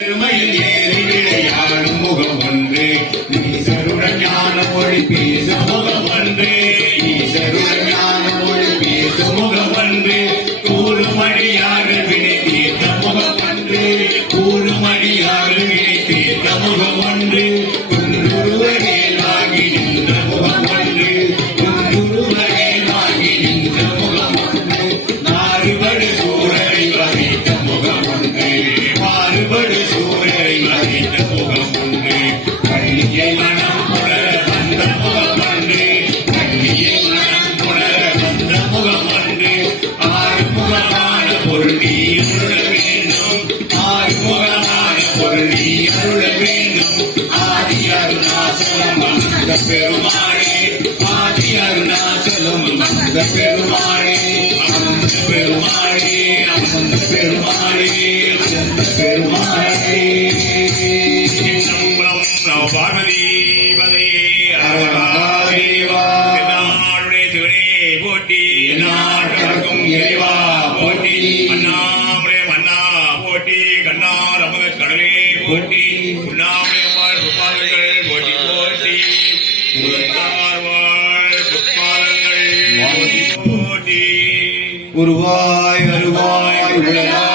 பெருமையில் ஏறி விளையாடும் முகம் ஒன்று ஈசருடன் ஞான மொழி பேசும் முகம் ஒன்று ஈசருடன் ஞான மொழி பேசும் முகம் ஒன்று கூறுமடியார்கள் வினை தீர்த்த முகம் ஒன்று கூறுமடியார்கள் வினை தீர்த்த முகம் ஒன்று குன்றுருவகேலாகி நின்ற முகம் ஒன்று குன்றுருவகேலாகி நின்ற முகம் ஒன்று மாறுபடு சூழலை வகைத்த முகம் ஒன்று மாறுபடு சூழலை வகைத்த முகம் ஒன்று கல்வியை மனம் புணர வந்த முகம் ஒன்று கல்வியை மனம் புணர வந்த முகம் ஒன்று ஆறுமுகமான பொருள் நீ அருள வேண்டும் ஆறுமுகமான பொருள் நீ அருள வேண்டும் ஆதி அருணாசலம் அந்த பெருமாளே ஆதி அருணாசலம் அந்த பெருமாளே அந்த பெருமாளே அந்த பெருமாளே அந்த பெருமாளே பார்வதீபதே அரவணாதேவா நாடுடைய சிவனே போட்டி நாட்டக்கும் இறைவா போட்டி அண்ணாமலை மன்னா போட்டி கண்ணார் அமுத கடலே போட்டி உண்ணாமலை புட்பாதங்கள் போட்டி போட்டி புட்பாதங்கள் போட்டி உருவாய் அருவாய் உலகாய்